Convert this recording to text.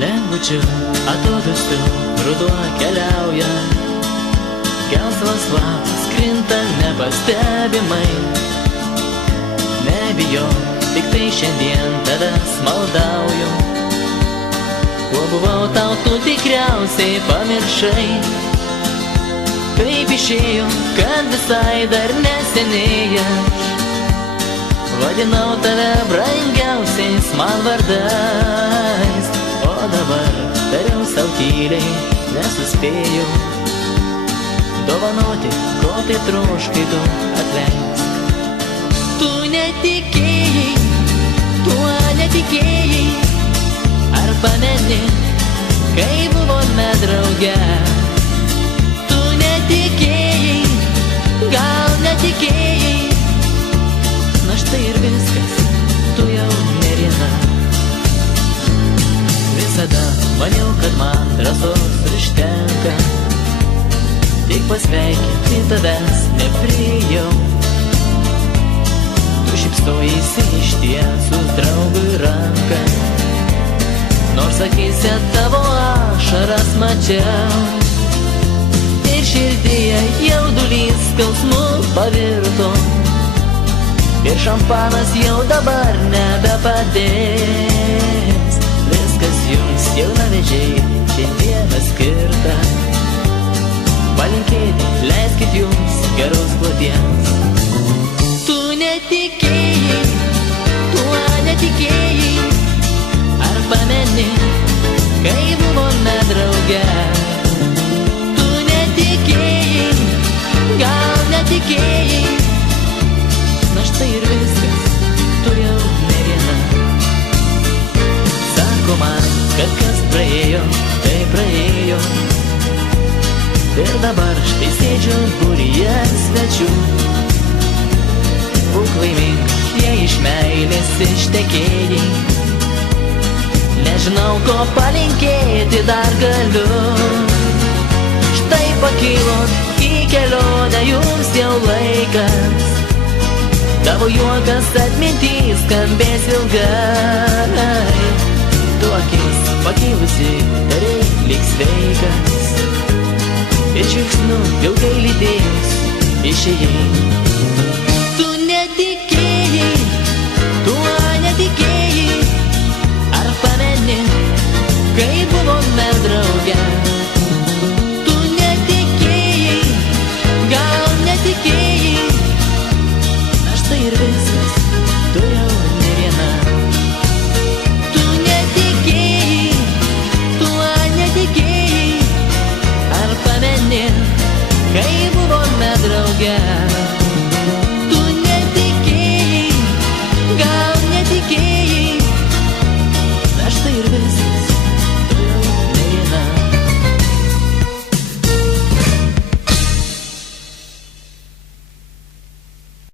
lengvučiu atodūsiu ruduo keliauja, gelsvas lapas krinta nepastebimai. Nebijok, tik tai šiandien tavęs maldauju. Kuo buvau tau, tu tikriausiai pamiršai. Taip išėjo, kad visai dar neseniai aš vadinau tave brangiausiais man vardais. O dabar tariau sau tyliai, nesuspėjau dovanoti, ko taip troškai tu atleisk. Tu netikėjai, tuo netikėjai. Ar pameni, kai buvome drauge? Tu netikėjai, gal netikėjai. Na štai ir viskas, tu jau ne viena. Visada maniau, kad man drąsos užtenka, tik pasveikinti tavęs neprijau. Tu šypsojaisi ištiesus draugui ranką, nors akyse tavo ašaras mačiau. Ir širdyje jaudulys skausmu pavirto, ir šampanas jau dabar nebepadės. Viskas jums, jaunavedžiai, šiandieną skirta. Palinkėti, leiskit jums geros kloties. Tu netikėjai, tuo netikėjai. Ar pameni, kai buvome drauge? Tu netikėjai, gal netikėjai. Na štai ir viskas, tu jau ne viena. Sako man, kad kas praėjo, tai praėjo. Ir dabar štai sėdžiu būryje svečių. Būk laiminga, jei iš meilės ištekėjai. Nežinau, ko palinkėti dar galiu. Štai pakilot į kelionę, jums jau laikas. Tavo juokas atmintys skambės ilgai. Tu akis pakilusi, tariai lyg sveikas. Ir žingsniu ilgai lydėjus išėjai. Tu netikėjai, tuo netikėjai. Ar pameni, kai buvome drauge?